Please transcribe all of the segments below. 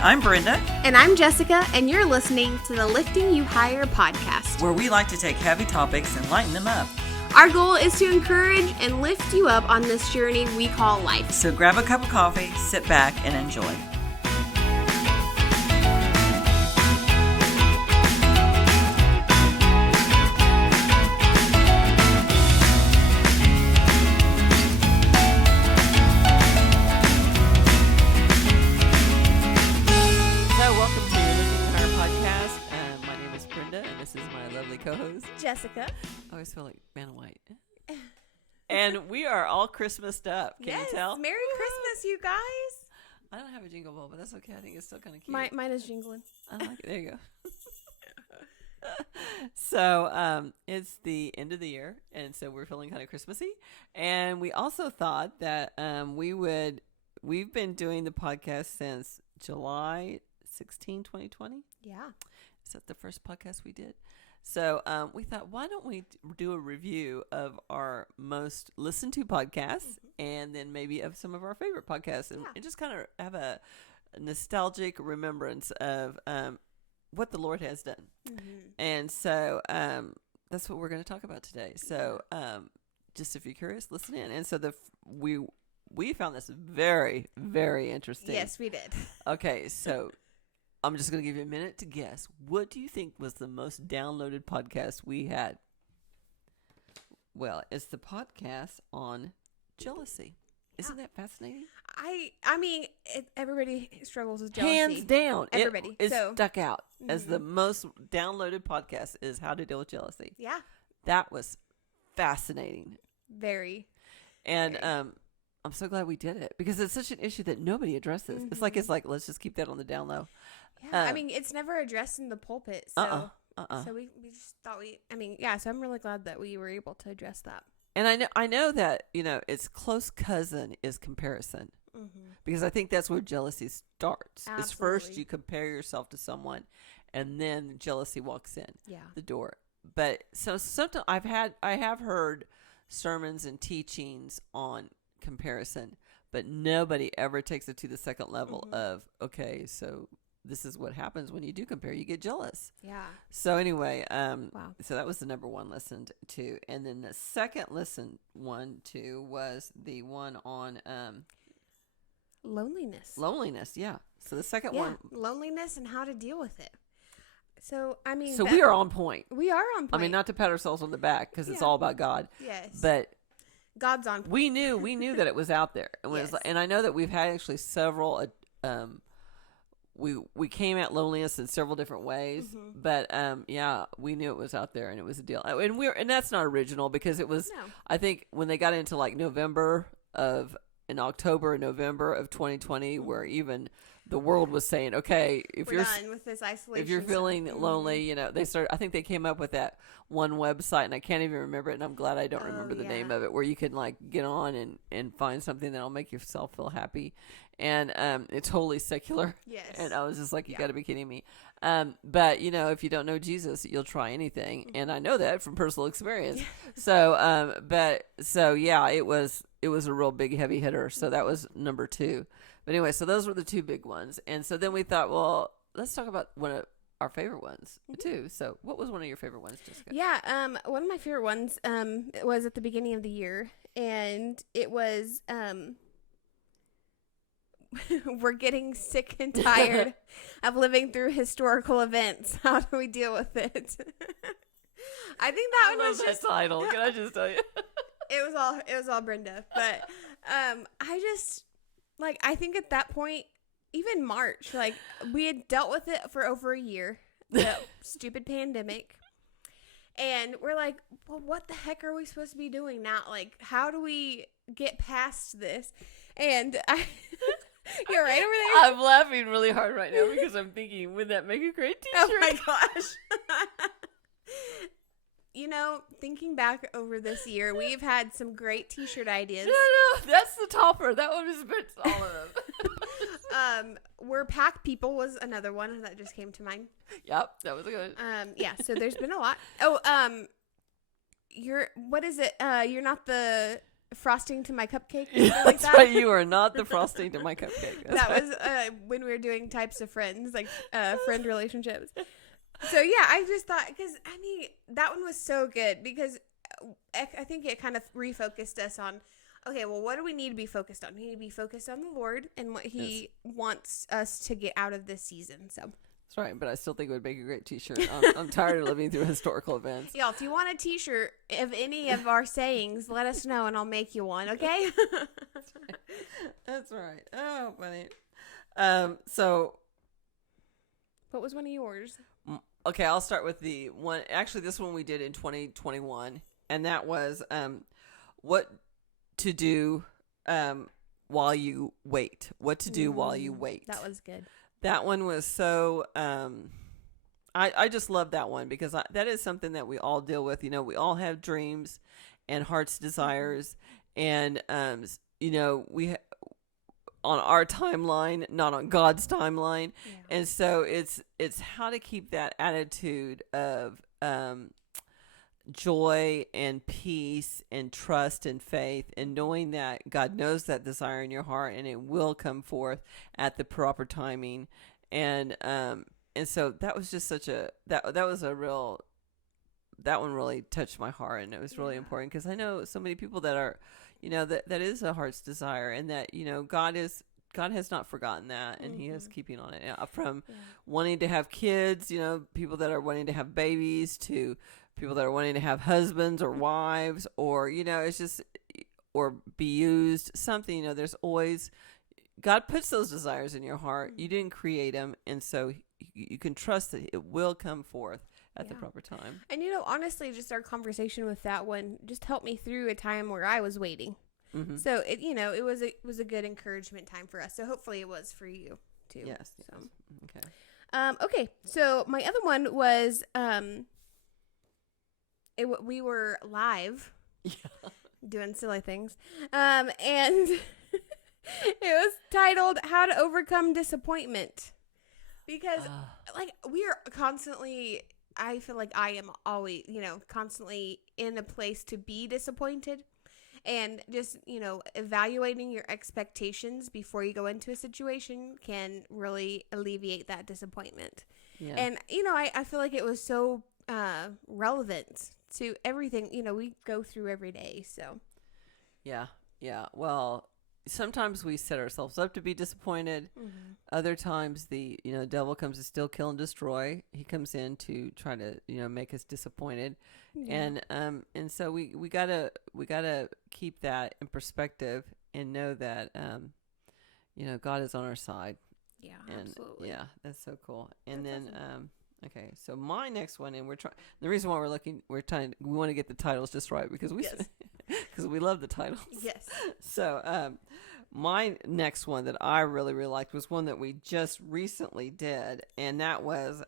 Hi, I'm Brenda. And I'm Jessica, and you're listening to the Lifting You Higher podcast, where we like to take heavy topics and lighten them up. Our goal is to encourage and lift you up on this journey we call life. So grab a cup of coffee, sit back, and enjoy. Co-host Jessica. I always feel like Man White. And we are all Christmased up. Can you tell? Merry Christmas, you guys. I don't have a jingle bell, but that's okay. I think it's still kind of cute. Mine is jingling. I like it. There you go. So it's the end of the year, and so we're feeling kind of Christmassy. And we also thought that we've been doing the podcast since July 16, 2020. Yeah. Is that the first podcast we did? So we thought, why don't we do a review of our most listened to podcasts, and then maybe of some of our favorite podcasts, and just kind of have a nostalgic remembrance of what the Lord has done. Mm-hmm. And so that's what we're going to talk about today. So just if you're curious, listen in. And so we found this very, very interesting. Yes, we did. Okay, so I'm just going to give you a minute to guess. What do you think was the most downloaded podcast we had? Well, it's the podcast on jealousy. Isn't that fascinating? I mean, everybody struggles with jealousy. Hands down. Everybody. It's stuck out as the most downloaded podcast is How to Deal with Jealousy. Yeah. That was fascinating. Very. And I'm so glad we did it because it's such an issue that nobody addresses. Mm-hmm. It's like let's just keep that on the down low. Yeah, I mean, it's never addressed in the pulpit, so so we just thought so I'm really glad that we were able to address that. And I know that, its close cousin is comparison. Mm-hmm. Because I think that's where jealousy starts. Absolutely. Is first you compare yourself to someone, and then jealousy walks in the door. But so sometimes I have heard sermons and teachings on comparison, but nobody ever takes it to the second level of, okay, so this is what happens when you do compare. You get jealous. Yeah. So anyway, wow. So that was the number one listened to. And then the second listened one to was the one on loneliness. Loneliness, yeah. So the second one. Loneliness and how to deal with it. So, I mean. So we are on point. We are on point. I mean, not to pat ourselves on the back because it's all about God. Yes. But God's on point. We knew that it was out there. And I know that we've had actually several we came at loneliness in several different ways, but we knew it was out there and it was a deal. And that's not original because it was I think when they got into like in October and November of 2020 where even the world was saying, okay, if you're done with this isolation, if you're feeling lonely, I think they came up with that one website, and I can't even remember it, and I'm glad I don't remember the name of it, where you can like get on and find something that'll make yourself feel happy. And it's totally secular. Yes. And I was just like, you got to be kidding me. But if you don't know Jesus, you'll try anything, and I know that from personal experience. So, it was a real big heavy hitter. So that was number 2. But anyway, so those were the 2 big ones. And so then we thought, well, let's talk about one of our favorite ones too. So what was one of your favorite ones, Jessica? Yeah, one of my favorite ones was at the beginning of the year, and it was we're getting sick and tired of living through historical events. How do we deal with it? I think that one was just title. Can I just tell you? It was all Brenda, but I just I think at that point, even March, we had dealt with it for over a year, the stupid pandemic, and we're like, well, what the heck are we supposed to be doing now? How do we get past this? And you're right over there. I'm laughing really hard right now because I'm thinking, would that make a great t-shirt? Oh my gosh. Thinking back over this year, we've had some great t-shirt ideas. No, that's the topper. That one is all of them. We're pack people was another one that just came to mind. Yep, that was a good. Yeah. So there's been a lot. Oh, what is it? You're not the frosting to my cupcake. Yeah, like that's right. You are not the frosting to my cupcake. That was when we were doing types of friends, like friend relationships. So yeah, I just thought, because I mean that one was so good, because I think it kind of refocused us on, okay, well, what do we need to be focused on? We need to be focused on the Lord and what He wants us to get out of this season. So that's right, but I still think it would make a great T-shirt. I'm tired of living through historical events. Y'all, if you want a T-shirt of any of our sayings, let us know and I'll make you one. Okay? That's right. That's right. Oh, funny. So, what was one of yours? Okay, I'll start with the one. Actually, this one we did in 2021, and that was what to do while you wait. What to do while you wait. That was good. That one was so. I just love that one because that is something that we all deal with. You know, we all have dreams and heart's desires, and you know, we on our timeline, not on God's timeline. Yeah. And so it's how to keep that attitude of joy and peace and trust and faith, and knowing that God knows that desire in your heart and it will come forth at the proper timing. And so that was just such a that was a real, that one really touched my heart, and it was really important, because I know so many people that are, you know, that is a heart's desire, and that, you know, God has not forgotten that, and He is keeping on it. From wanting to have kids, you know, people that are wanting to have babies, to people that are wanting to have husbands or wives, or, you know, it's just, or be used, something, you know, there's always, God puts those desires in your heart. You didn't create them, and so you can trust that it will come forth at the proper time. And, you know, honestly, just our conversation with that one just helped me through a time where I was waiting. Mm-hmm. So it, you know, it was a good encouragement time for us. So hopefully it was for you too. Yes. So. Okay. Okay. So my other one was we were live, doing silly things, and it was titled "How to Overcome Disappointment," because like we are constantly. I feel like I am always, you know, constantly in a place to be disappointed, and just, you know, evaluating your expectations before you go into a situation can really alleviate that disappointment. Yeah. And, you know, I feel like it was so relevant to everything, you know, we go through every day. So. Yeah. Yeah. Well, sometimes we set ourselves up to be disappointed. Mm-hmm. Other times the, you know, devil comes to steal, kill, and destroy. He comes in to try to, you know, make us disappointed. Yeah. And so we gotta keep that in perspective and know that, you know, God is on our side. Yeah, and absolutely. Yeah, that's so cool. And that's then, awesome. Okay, so my next one, and the reason why we want to get the titles just right, because because we love the titles. Yes. So, my next one that I really, really liked was one that we just recently did, and that was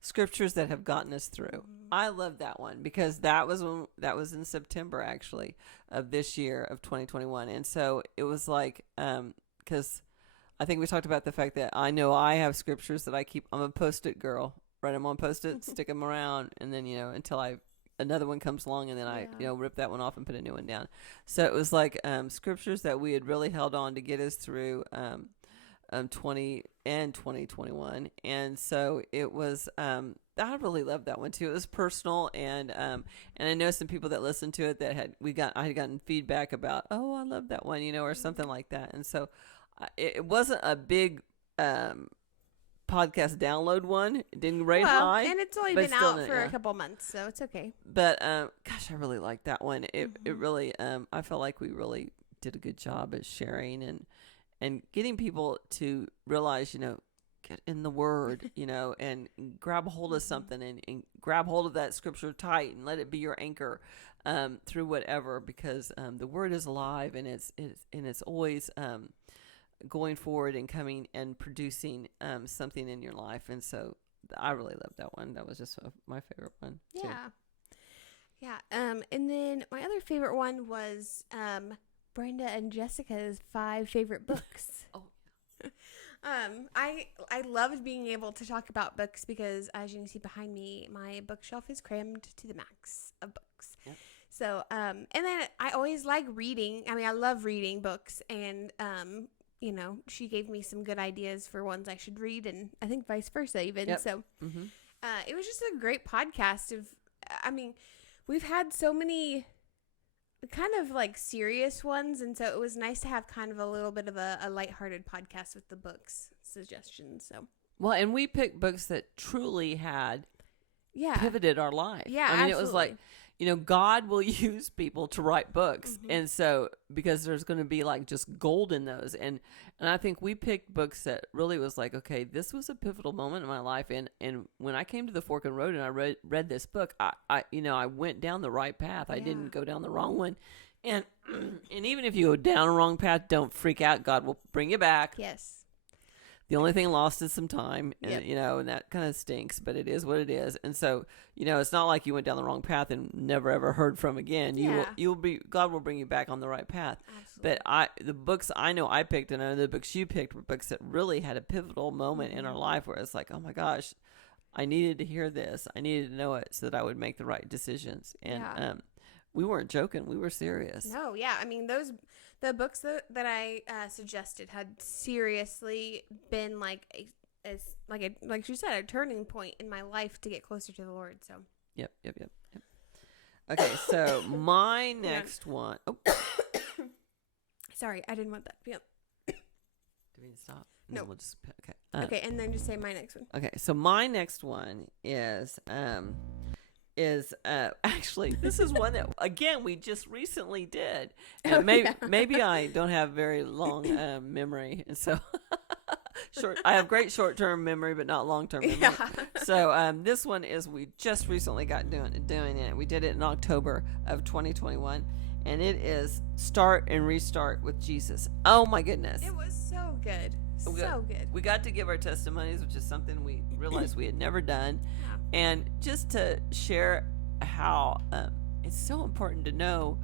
Scriptures That Have Gotten Us Through. Mm-hmm. I love that one because that was in September, actually, of this year of 2021. And so it was like, because I think we talked about the fact that I know I have scriptures that I keep. I'm a Post-it girl. Write them on Post-it, stick them around, and then, you know, until another one comes along, and then I, you know, rip that one off and put a new one down. So it was like scriptures that we had really held on to get us through 2021. And so it was, I really loved that one too. It was personal, and I know some people that listened to it that I had gotten feedback about, oh, I love that one, you know, or something like that. And so it wasn't a big podcast download one. It didn't rate high. And it's only been out for a couple months, so it's okay. But gosh, I really liked that one. It really I felt like we really did a good job at sharing and getting people to realize, you know, get in the Word, you know, and grab a hold of something and grab hold of that scripture tight and let it be your anchor through whatever, because the Word is alive, and it's always going forward and coming and producing something in your life. And so I really loved that one. That was just my favorite one too. Yeah. And then my other favorite one was Brenda and Jessica's 5 favorite books. I loved being able to talk about books because, as you can see behind me, my bookshelf is crammed to the max of books. Yep. So, and then I always like reading. I mean, I love reading books, and, you know, she gave me some good ideas for ones I should read, and I think vice versa even. Yep. So, it was just a great podcast I mean, we've had so many kind of like serious ones, and so it was nice to have kind of a little bit of a lighthearted podcast with the books suggestions. So, well, and we picked books that truly had pivoted our life. Yeah, I mean, absolutely. it was like, you know, God will use people to write books. And so, because there's going to be like just gold in those. And I think we picked books that really was like, okay, this was a pivotal moment in my life. And when I came to the fork in the road and I read this book, I you know, I went down the right path. I didn't go down the wrong one. And even if you go down a wrong path, don't freak out. God will bring you back. Yes. The only thing lost is some time, and, you know, and that kind of stinks, but it is what it is. And so, you know, it's not like you went down the wrong path and never ever heard from again. God will bring you back on the right path. Absolutely. But the books I know I picked, and I know the books you picked were books that really had a pivotal moment in our life where it's like, oh my gosh, I needed to hear this. I needed to know it so that I would make the right decisions. And we weren't joking. We were serious. No, yeah. I mean, the books that I suggested had seriously been like like you said, a turning point in my life to get closer to the Lord. So. Yep. Okay, so my next one. Oh. Sorry, I didn't want that. Yeah. Do we need to stop? No. We'll just, okay. Okay, and then just say my next one. Okay, so my next one is actually, this is one that again we just recently did, and maybe I don't have very long memory, and so I have great short-term memory but not long-term memory. So this one is we just recently got doing it. We did it in October of 2021, and it is Start and Restart with Jesus. Oh my goodness, it was so good. So good. We got to give our testimonies, which is something we realized we had never done. And just to share how it's so important to know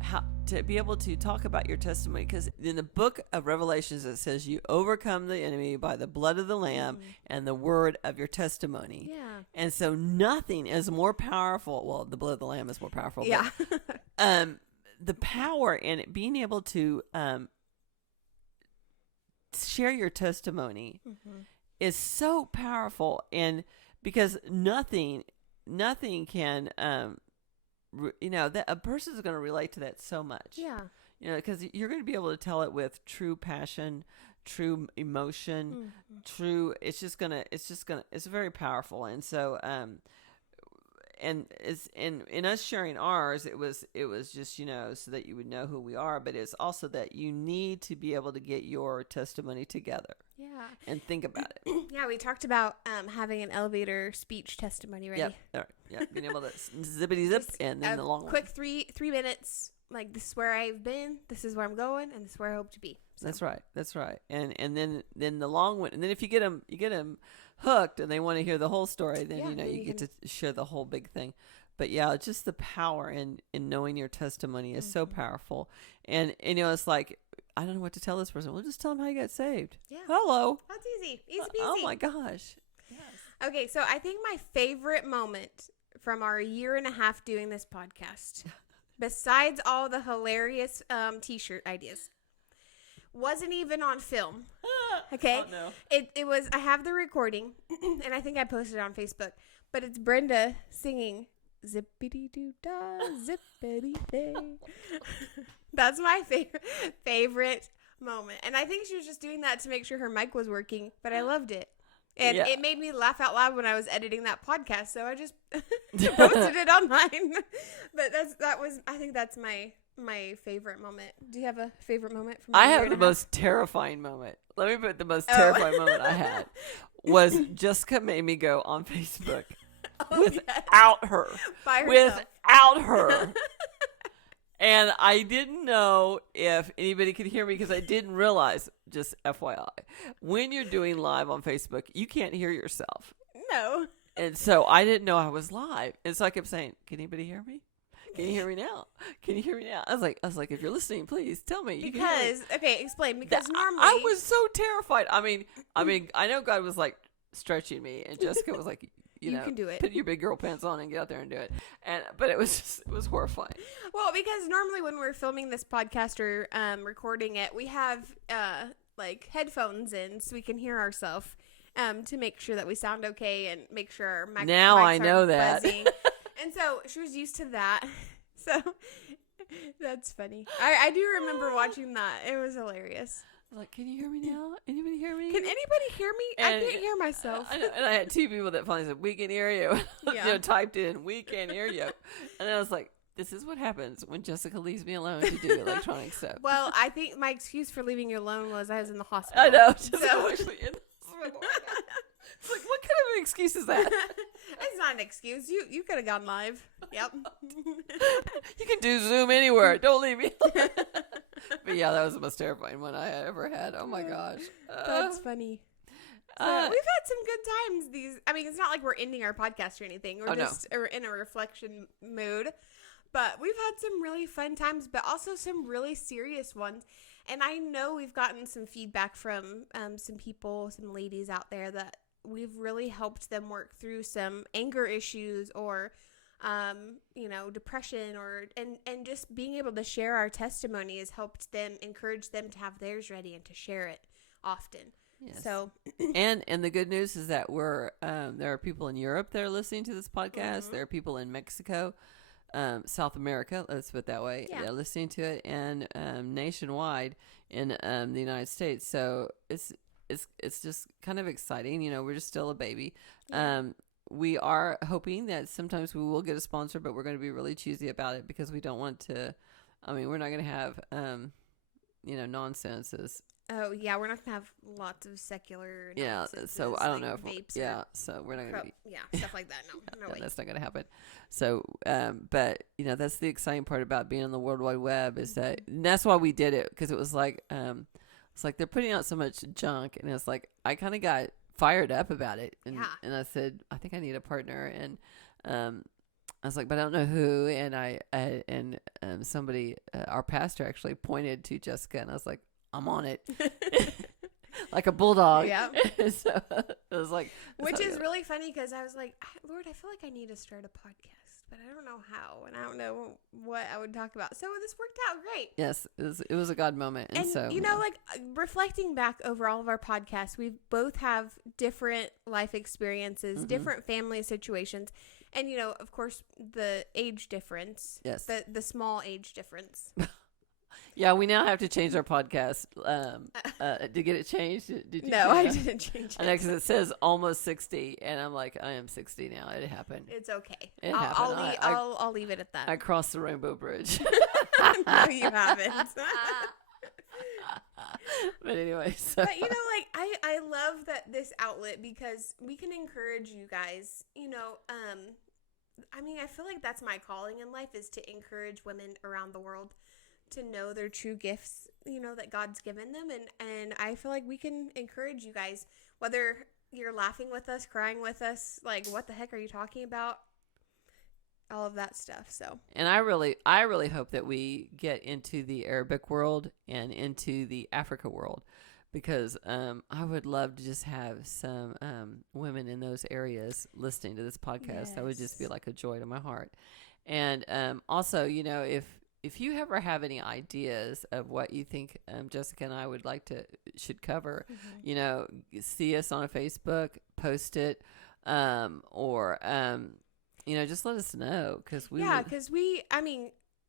how to be able to talk about your testimony, because in the book of Revelations it says you overcome the enemy by the blood of the Lamb and the word of your testimony. Yeah. And so nothing is more powerful. Well, the blood of the Lamb is more powerful. Yeah. But, the power in it, being able to share your testimony is so powerful, and because nothing can you know, that a person is going to relate to that so much. Yeah. You know, because you're going to be able to tell it with true passion, true emotion, true. It's very powerful. And so, and it's in us sharing ours, it was just, you know, so that you would know who we are, but it's also that you need to be able to get your testimony together. Yeah. And think about it. Yeah, we talked about having an elevator speech testimony ready. Yep. All right. Yeah, being able to zippity zip and then the long quick 3 minutes. Like, this is where I've been, this is where I'm going, and this is where I hope to be. So. That's right. And then the long one, and then if you get them hooked and they want to hear the whole story, then you know you get to share the whole big thing. But yeah, just the power in knowing your testimony is so powerful. And you know, it's like, I don't know what to tell this person. We'll just tell them how you got saved. Yeah. Hello. That's easy peasy. Oh my gosh. Yes. Okay, so I think my favorite moment from our 1.5 years doing this podcast, besides all the hilarious t-shirt ideas, wasn't even on film. Okay. Oh, no. It was, I have the recording and I think I posted it on Facebook, but it's Brenda singing zippity doo dah, zippity day. That's my favorite moment. And I think she was just doing that to make sure her mic was working, but I loved it. And it made me laugh out loud when I was editing that podcast, so I just posted it online. But I think that's my favorite moment. Do you have a favorite moment from I have the most terrifying moment. Let me put the most terrifying moment I had was Jessica made me go on Facebook without her. By herself. Without her. And I didn't know if anybody could hear me because I didn't realize, just FYI, when you're doing live on Facebook, you can't hear yourself. No. And so I didn't know I was live. And so I kept saying, can anybody hear me? Can you hear me now? Can you hear me now? I was like, if you're listening, please tell me. Okay, explain. Because normally I was so terrified. I mean, I know God was like stretching me, and Jessica was like, You can do it. Put your big girl pants on and get out there and do it. But it was horrifying. Well, because normally when we're filming this podcast or recording it, we have like headphones in so we can hear ourselves to make sure that we sound okay and make sure our mics I know that. buzzing. And so she was used to that. So that's funny. I do remember watching that. It was hilarious. Like, can you hear me now? Anybody hear me? Can anybody hear me? I can't hear myself. I know, and I had two people that finally said, "We can hear you." Typed in, "We can hear you," and I was like, "This is what happens when Jessica leaves me alone to do electronic stuff." Well, I think my excuse for leaving you alone was I was in the hospital. I know. Jessica was actually in the hospital. It's like, what kind of an excuse is that? It's not an excuse. You could have gone live. Yep. You can do Zoom anywhere. Don't leave me alone. But yeah, that was the most terrifying one I ever had. Oh my gosh. That's funny. So we've had some good times. I mean, it's not like we're ending our podcast or anything. We're just in a reflection mood. But we've had some really fun times, but also some really serious ones. And I know we've gotten some feedback from some people, some ladies out there that we've really helped them work through some anger issues or depression and just being able to share our testimony has helped them, encourage them to have theirs ready and to share it often. Yes. So, and the good news is that there are people in Europe that are listening to this podcast. Mm-hmm. There are people in Mexico, South America, let's put it that way. Yeah. They're listening to it, and nationwide in the United States. So it's just kind of exciting. We're just still a baby. Yeah. We are hoping that sometimes we will get a sponsor, but we're going to be really choosy about it because we don't want to. We're not going to have, nonsense. Oh yeah, we're not going to have lots of secular. Yeah, so I don't know if vapes. Yeah, so we're not going to. Stuff like that. No way. That's not going to happen. So, but that's the exciting part about being on the World Wide Web is that, and that's why we did it, because it was like, it's like they're putting out so much junk, and it's like I kind of got fired up about it, and I said, I think I need a partner, and I was like, but I don't know who, and somebody, our pastor actually pointed to Jessica, and I was like, I'm on it. Like a bulldog. Yeah. So it was like, which is really funny because I was like, Lord, I feel like I need to start a podcast, but I don't know how, and I don't know what I would talk about. So this worked out great. Yes, it was a God moment. And so, like reflecting back over all of our podcasts, we both have different life experiences, mm-hmm. different family situations. And, of course, the age difference. Yes. The small age difference. Yeah, we now have to change our podcast to get it changed. Did you? No, I didn't change it. I know, because it says almost 60, and I'm like, I am 60 now. It happened. It's okay. I'll leave it at that. I crossed the Rainbow Bridge. No, you haven't. But anyway, so. But, I love that this outlet, because we can encourage you guys, I feel like that's my calling in life, is to encourage women around the world to know their true gifts, that God's given them. And I feel like we can encourage you guys, whether you're laughing with us, crying with us, like, what the heck are you talking about? All of that stuff. So, and I really hope that we get into the Arabic world and into the Africa world, because I would love to just have some women in those areas listening to this podcast. Yes. That would just be like a joy to my heart. And also, if you ever have any ideas of what you think Jessica and I should cover, mm-hmm. See us on a Facebook, post it, or just let us know, because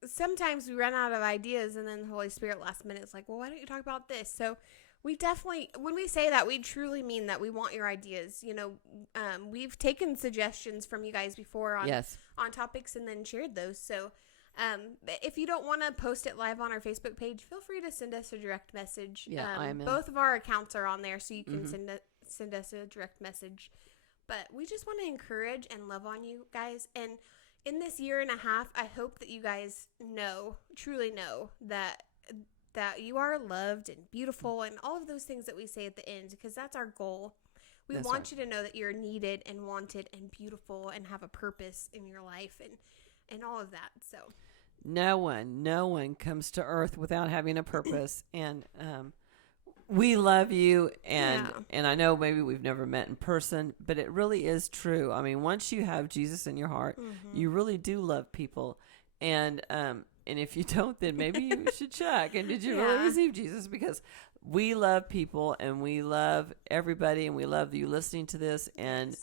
sometimes we run out of ideas, and then the Holy Spirit last minute is like, well, why don't you talk about this? So we definitely, when we say that, we truly mean that. We want your ideas. We've taken suggestions from you guys before on topics and then shared those. So if you don't want to post it live on our Facebook page, feel free to send us a direct message. Yeah, both of our accounts are on there, so you can mm-hmm. send us a direct message. But we just want to encourage and love on you guys. And in this year and a half, I hope that you guys truly know that you are loved and beautiful and all of those things that we say at the end, because that's our goal. We want you to know that you're needed and wanted and beautiful and have a purpose in your life and all of that. So no one comes to earth without having a purpose. And we love you, and I know maybe we've never met in person, but it really is true. I mean, once you have Jesus in your heart, you really do love people, and if you don't, then maybe you should check. And did you really receive Jesus? Because we love people, and we love everybody, and we love you listening to this, and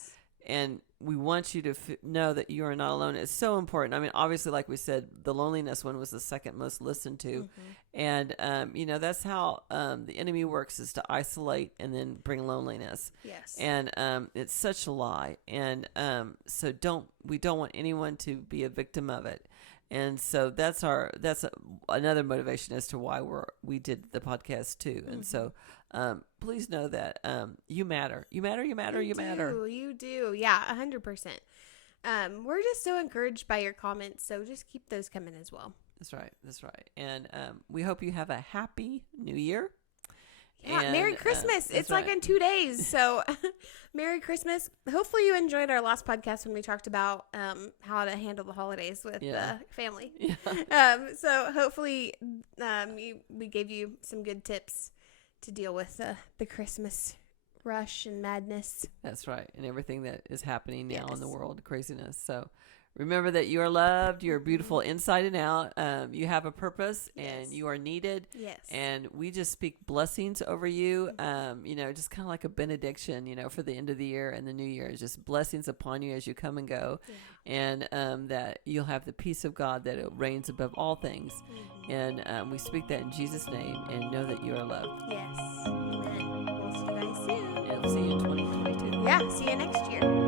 we want you to know that you are not alone. It's so important. I mean, obviously, like we said, the loneliness one was the second most listened to. And, that's how the enemy works, is to isolate and then bring loneliness. Yes. And it's such a lie. And so we don't want anyone to be a victim of it. And so that's another motivation as to why we did the podcast too. And so please know that you matter. You matter. You matter. You matter. You do. Yeah, 100%. We're just so encouraged by your comments. So just keep those coming as well. That's right. And we hope you have a happy New Year. Yeah, and, Merry Christmas. It's right. like in 2 days. So Merry Christmas. Hopefully you enjoyed our last podcast when we talked about how to handle the holidays with family. Yeah. So hopefully we gave you some good tips to deal with the Christmas rush and madness. That's right. And everything that is happening now in the world, craziness. So remember that you are loved. You're beautiful inside and out. You have a purpose, and you are needed. Yes. And we just speak blessings over you. Just kind of like a benediction, for the end of the year and the new year. Is just blessings upon you as you come and go. Yeah. And that you'll have the peace of God that it reigns above all things. And we speak that in Jesus' name, and know that you are loved. Yes. Amen. We'll see you guys soon. And we'll see you in 2022. Yeah. See you next year.